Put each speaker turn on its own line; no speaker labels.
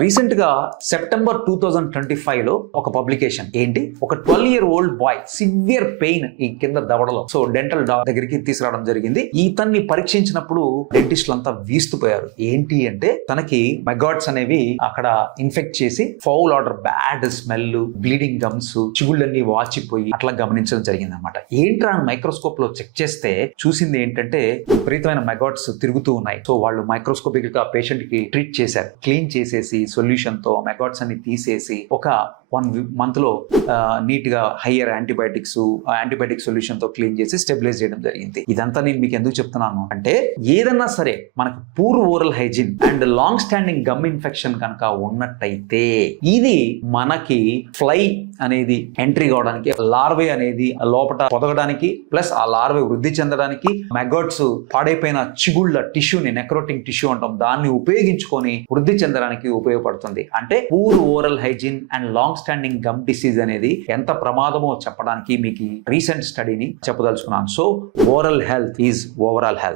రీసెంట్గా September two thousand twenty ఫైవ్లో ఒక పబ్లికేషన్ ఏంటి? ఒక twelve year old boy severe pain ఈ కింద దవడలో. సో డెంటల్ డాక్టర్ దగ్గరికి తీసుకురావడం జరిగింది. ఇతన్ని పరీక్షించినప్పుడు డెంటిస్టులు అంతా వీస్తుపోయారు. ఏంటి అంటే తనకి మెగాడ్స్ అనేవి అక్కడ ఇన్ఫెక్ట్ చేసి foul odour bad smell bleeding gums చిగుళ్ళన్నీ వాచిపోయి అట్లా గమనించడం జరిగింది అనమాట ఏంట్రా మైక్రోస్కోప్లో చెక్ చేస్తే చూసింది ఏంటంటే విపరీతమైన మెగాడ్స్ తిరుగుతూ ఉన్నాయి. సో వాళ్ళు మైక్రోస్కోపిక్గా పేషెంట్కి ట్రీట్ చేశారు. క్లీన్ చేసేసి సొల్యూషన్తో మెగాట్స్ అన్ని తీసేసి ఒక వన్ మంత్లో నీట్గా హయ్యర్ యాంటీబయాటిక్స్ యాంటీబయాటిక్ సొల్యూషన్తో క్లీన్ చేసి స్టెబిలైజ్ చేయడం జరిగింది. ఇదంతా నేను మీకు ఎందుకు చెప్తున్నాను అంటే ఏదన్నా సరే మనకు poor oral hygiene and long standing gum infection కనుక ఉన్నట్టయితే ఇది మనకి ఫ్లై అనేది ఎంట్రీ కావడానికి లార్వే అనేది లోపల పొదగడానికి ప్లస్ ఆ లార్వే వృద్ధి చెందడానికి మెగాట్స్ పాడైపోయిన చిగుళ్ళ టిష్యూని నెక్రోటింగ్ టిష్యూ అంటాం దాన్ని ఉపయోగించుకొని వృద్ధి చెందడానికి ఉపయోగ ఉపయోగపడుతుంది. అంటే poor oral hygiene and long standing gum disease అనేది ఎంత ప్రమాదమో చెప్పడానికి మీకు రీసెంట్ స్టడీని చెప్పదలుచుకున్నాను. So oral health is overall health.